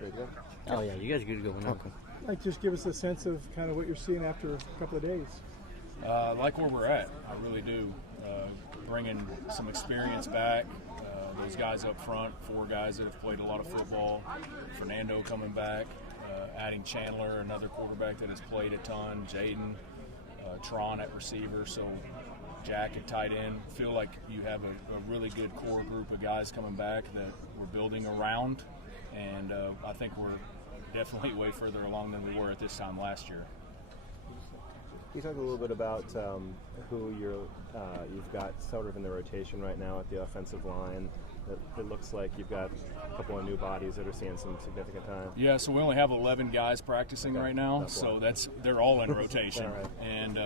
Good to go? Oh, yeah, you guys are good to go. Okay. Like, just give us a sense of kind of what you're seeing after a couple of days. Like where we're at, I really do. Bringing some experience back. Those guys up front, 4 guys that have played a lot of football. Fernando coming back, adding Chandler, another quarterback that has played a ton. Jaden, Tron at receiver, so Jack at tight end. Feel like you have a really good core group of guys coming back that we're building around, and I think we're definitely way further along than we were at this time last year. Can you talk a little bit about who you've got sort of in the rotation right now at the offensive line? It looks like you've got a couple of new bodies that are seeing some significant time. Yeah, so we only have 11 guys practicing right now, so they're all in rotation. Right. And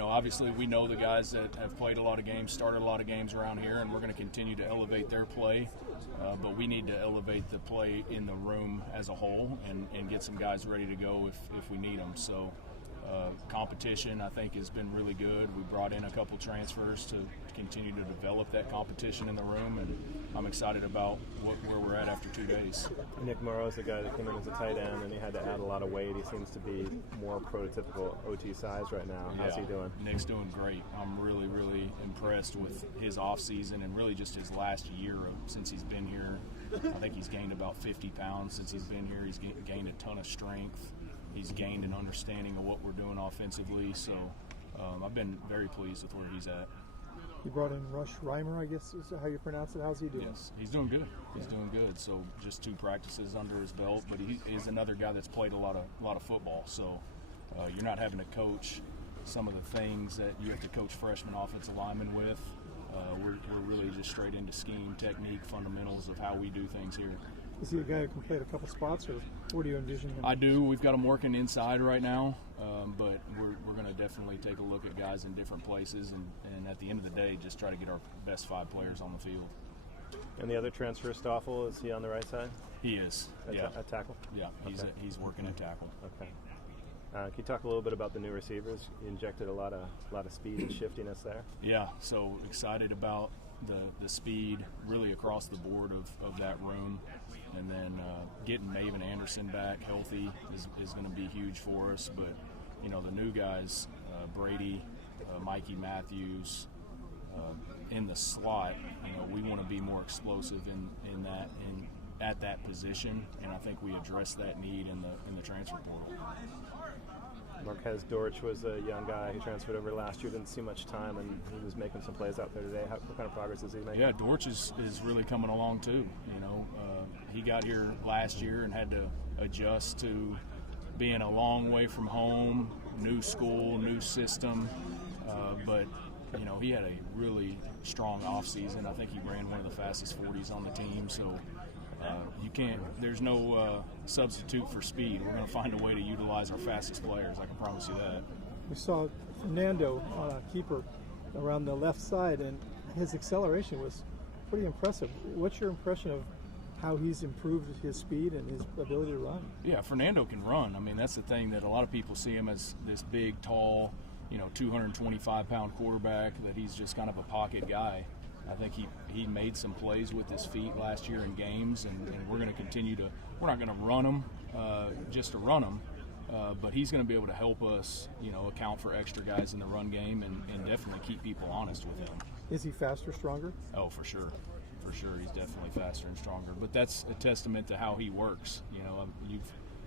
obviously we know the guys that have played a lot of games, started a lot of games around here, and we're going to continue to elevate their play. But we need to elevate the play in the room as a whole and get some guys ready to go if we need them. So competition, I think, has been really good. We brought in a couple transfers to continue to develop that competition in the room, and I'm excited about where we're at after 2 days. Nick Morrow is the guy that came in as a tight end, and he had to add a lot of weight. He seems to be more prototypical OT size right now. How's he doing? Nick's doing great. I'm really, really impressed with his offseason and really just his last year since he's been here. I think he's gained about 50 pounds since he's been here. He's gained a ton of strength. He's gained an understanding of what we're doing offensively, so I've been very pleased with where he's at. You brought in Rush Reimer, I guess is how you pronounce it. How's he doing? Yes, he's doing good. He's doing good. So just 2 practices under his belt, but he is another guy that's played a lot of football. So you're not having to coach some of the things that you have to coach freshman offensive linemen with. We're really just straight into scheme, technique, fundamentals of how we do things here. Is he a guy who can play at a couple spots, or where do you envision him? I do. We've got him working inside right now, but we're going to definitely take a look at guys in different places, and at the end of the day, just try to get our best 5 players on the field. And the other transfer, Stoffel, is he on the right side? He is. At tackle? Yeah, he's working at tackle. Okay. Can you talk a little bit about the new receivers? You injected a lot of speed and shiftiness there. Yeah, so excited about the speed really across the board of that room. And then getting Maven Anderson back healthy is going to be huge for us. But, the new guys, Brady, Mikey Matthews, in the slot, we want to be more explosive at that position. And I think we address that need in the transfer portal. Marquez Dortch was a young guy who transferred over last year, didn't see much time, and he was making some plays out there today. What kind of progress is he making? Yeah, Dortch is really coming along too. He got here last year and had to adjust to being a long way from home, new school, new system, but he had a really strong offseason. I think he ran one of the fastest 40s on the team, so there's no substitute for speed. We're going to find a way to utilize our fastest players, I can promise you that. We saw Fernando, keeper, around the left side, and his acceleration was pretty impressive. What's your impression of how he's improved his speed and his ability to run? Yeah, Fernando can run. I mean, that's the thing that a lot of people see him as this big, tall, 225-pound quarterback, that he's just kind of a pocket guy. I think he made some plays with his feet last year in games, and we're going to continue to – we're not going to run him just to run him, but he's going to be able to help us, account for extra guys in the run game and definitely keep people honest with him. Is he faster, stronger? Oh, for sure. For sure, he's definitely faster and stronger. But that's a testament to how he works. You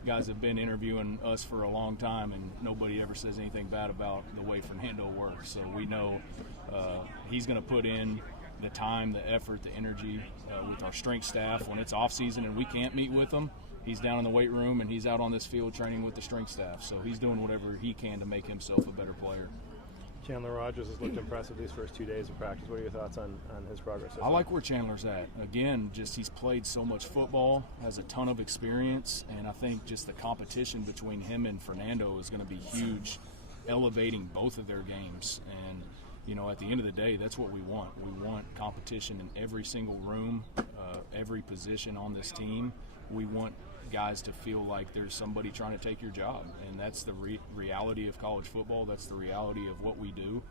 guys have been interviewing us for a long time, and nobody ever says anything bad about the way Fernando works. So we know he's going to put in the time, the effort, the energy with our strength staff. When it's off season and we can't meet with him, he's down in the weight room and he's out on this field training with the strength staff. So he's doing whatever he can to make himself a better player. Chandler Rogers has looked impressive these first 2 days of practice. What are your thoughts on his progress so far? I like where Chandler's at. Again, just he's played so much football, has a ton of experience, and I think just the competition between him and Fernando is going to be huge, elevating both of their games. And at the end of the day, that's what we want. We want competition in every single room, every position on this team. We want guys to feel like there's somebody trying to take your job, and that's the reality of college football. That's the reality of what we do.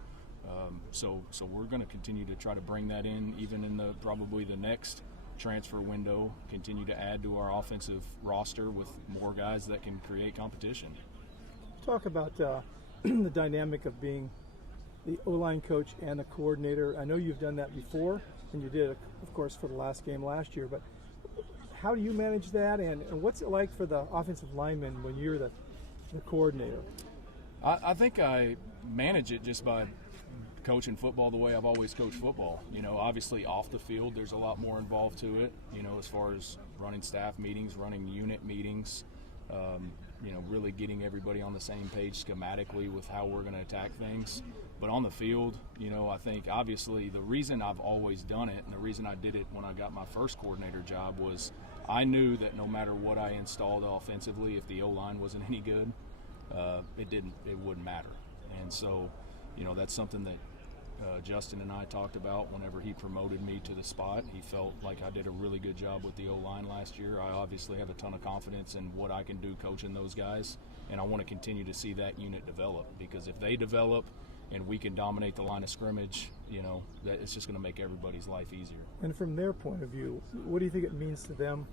So we're going to continue to try to bring that in, even in probably the next transfer window, continue to add to our offensive roster with more guys that can create competition. Talk about the dynamic of being the O-line coach and the coordinator. I know you've done that before, and you did, of course, for the last game last year, but how do you manage that, and what's it like for the offensive lineman when you're the coordinator? I think I manage it just by coaching football the way I've always coached football. You know, obviously off the field there's a lot more involved to it, you know, as far as running staff meetings, running unit meetings, you know, really getting everybody on the same page schematically with how we're going to attack things. But on the field, you know, I think obviously the reason I've always done it and the reason I did it when I got my first coordinator job was I knew that no matter what I installed offensively, if the O-line wasn't any good, it wouldn't matter. And so, you know, that's something that Justin and I talked about whenever he promoted me to the spot. He felt like I did a really good job with the O-line last year. I obviously have a ton of confidence in what I can do coaching those guys, and I want to continue to see that unit develop, because if they develop and we can dominate the line of scrimmage, you know, that it's just going to make everybody's life easier. And from their point of view, what do you think it means to them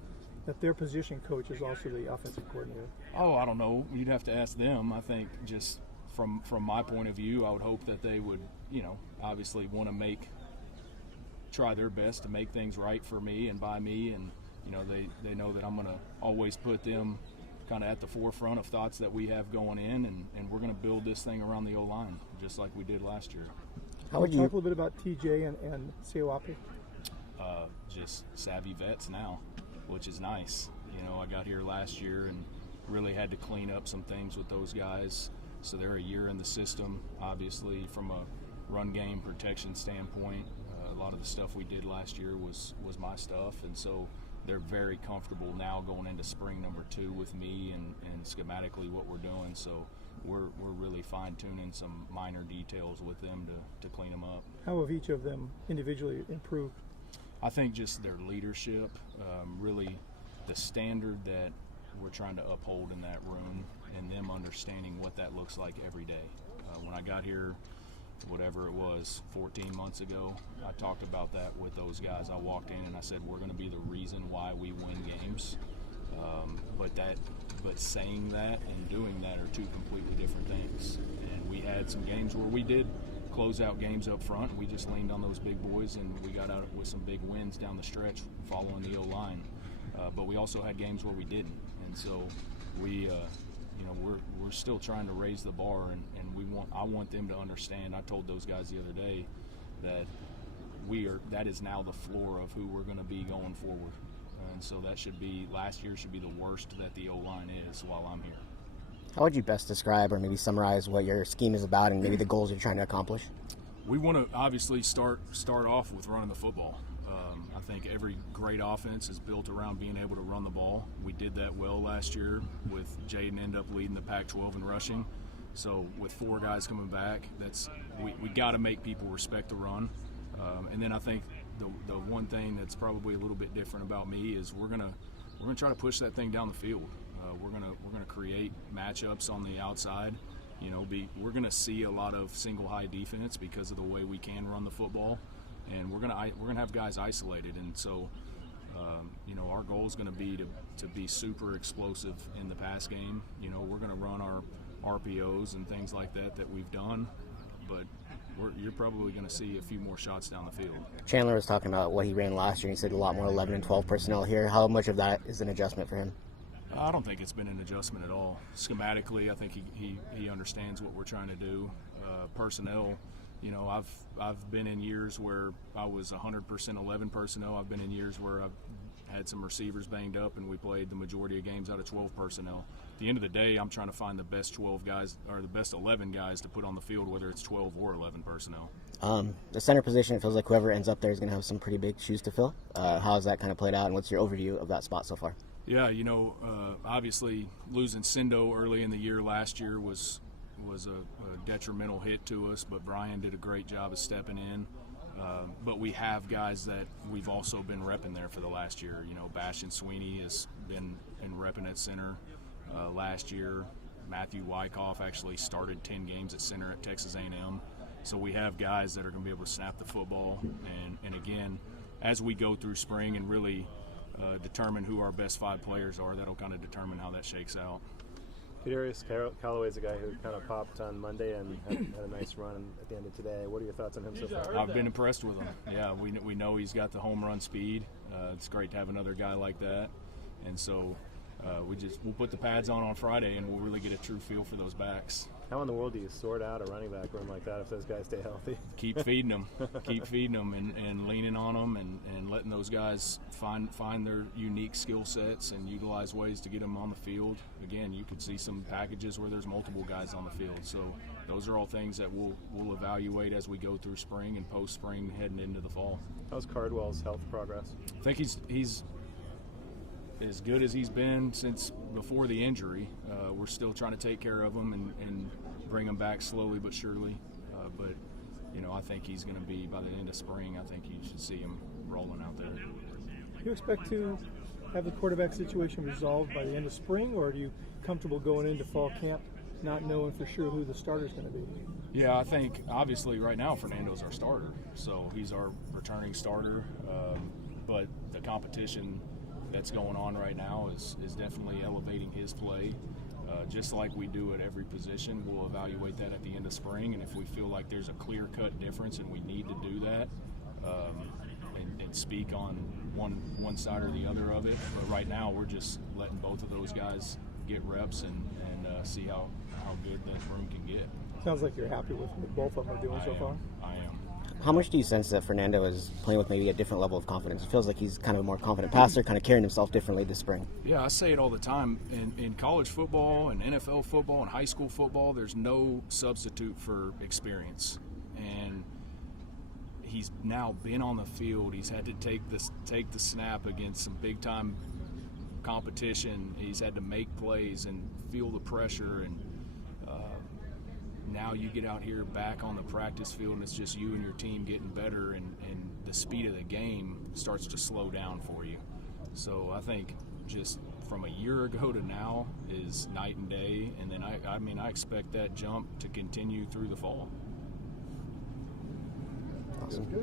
that their position coach is also the offensive coordinator? Oh, I don't know. You'd have to ask them. I think just from my point of view, I would hope that they would, you know, obviously want to try their best to make things right for me and by me, and you know, they know that I'm going to always put them kind of at the forefront of thoughts that we have going in, and we're going to build this thing around the O-line just like we did last year. How would you talk a little bit about TJ and Seoapi? Just savvy vets now, which is nice. You know, I got here last year and really had to clean up some things with those guys. So they're a year in the system. Obviously, from a run game protection standpoint, a lot of the stuff we did last year was my stuff, and so they're very comfortable now going into spring number 2 with me and schematically what we're doing. So we're really fine-tuning some minor details with them to clean them up. How have each of them individually improved? I think just their leadership, really the standard that we're trying to uphold in that room, and them understanding what that looks like every day. When I got here, whatever it was, 14 months ago, I talked about that with those guys. I walked in and I said, we're going to be the reason why we win games. But saying that and doing that are two completely different things. And we had some games where we did close out games up front, and we just leaned on those big boys, and we got out with some big wins down the stretch following the O-line. But we also had games where we didn't, and so we, we're still trying to raise the bar, and I want them to understand. I told those guys the other day that that is now the floor of who we're going to be going forward, and so last year should be the worst that the O-line is while I'm here. How would you best describe or maybe summarize what your scheme is about and maybe the goals you're trying to accomplish? We want to obviously start off with running the football. I think every great offense is built around being able to run the ball. We did that well last year with Jaden end up leading the Pac-12 in rushing. So with 4 guys coming back, we got to make people respect the run. And then I think the one thing that's probably a little bit different about me is we're gonna try to push that thing down the field. We're gonna create matchups on the outside. You know, we're gonna see a lot of single high defense because of the way we can run the football, and we're gonna have guys isolated. And so, our goal is gonna be to be super explosive in the pass game. You know, we're gonna run our RPOs and things like that we've done, but you're probably going to see a few more shots down the field. Chandler was talking about what he ran last year. He said a lot more 11 and 12 personnel here. How much of that is an adjustment for him? I don't think it's been an adjustment at all. Schematically, I think he understands what we're trying to do. Personnel, you know, I've been in years where I was 100% 11 personnel. I've been in years where I've had some receivers banged up and we played the majority of games out of 12 personnel. At the end of the day, I'm trying to find the best 12 guys or the best 11 guys to put on the field, whether it's 12 or 11 personnel. The center position, it feels like whoever ends up there is going to have some pretty big shoes to fill. How has that kind of played out, and what's your overview of that spot so far? Yeah, obviously losing Sindo early in the year last year was a detrimental hit to us, but Brian did a great job of stepping in. But we have guys that we've also been repping there for the last year. You know, Bastion Sweeney has been repping at center last year. Matthew Wyckoff actually started 10 games at center at Texas A&M. So we have guys that are going to be able to snap the football. And again, as we go through spring and really determine who our best 5 players are, that'll kind of determine how that shakes out. Darius Callaway's a guy who kind of popped on Monday and had a nice run at the end of today. What are your thoughts on him so far? I've been impressed with him. Yeah, we know he's got the home run speed. It's great to have another guy like that, and so we'll put the pads on Friday, and we'll really get a true feel for those backs. How in the world do you sort out a running back room like that if those guys stay healthy? Keep feeding them, and leaning on them, and letting those guys find their unique skill sets and utilize ways to get them on the field. Again, you could see some packages where there's multiple guys on the field. So those are all things that we'll evaluate as we go through spring and post-spring heading into the fall. How's Cardwell's health progress? I think he's as good as he's been since before the injury. We're still trying to take care of him and bring him back slowly but surely. But I think he's going to be, by the end of spring, I think you should see him rolling out there. Do you expect to have the quarterback situation resolved by the end of spring, or are you comfortable going into fall camp not knowing for sure who the starter's going to be? Yeah, I think obviously right now Fernando's our starter, so he's our returning starter. But the competition that's going on right now is definitely elevating his play. Just like we do at every position, we'll evaluate that at the end of spring, and if we feel like there's a clear-cut difference and we need to do that, and speak on one side or the other of it. But right now, we're just letting both of those guys get reps and see how good that room can get. Sounds like you're happy with what both of them are doing so far. I am. How much do you sense that Fernando is playing with maybe a different level of confidence? It feels like he's kind of a more confident passer, kind of carrying himself differently this spring. Yeah, I say it all the time. In college football and NFL football and high school football, there's no substitute for experience. And he's now been on the field. He's had to take the snap against some big-time competition. He's had to make plays and feel the pressure, and now you get out here back on the practice field and it's just you and your team getting better, and the speed of the game starts to slow down for you. So I think just from a year ago to now is night and day, and then I expect that jump to continue through the fall. Awesome. Good.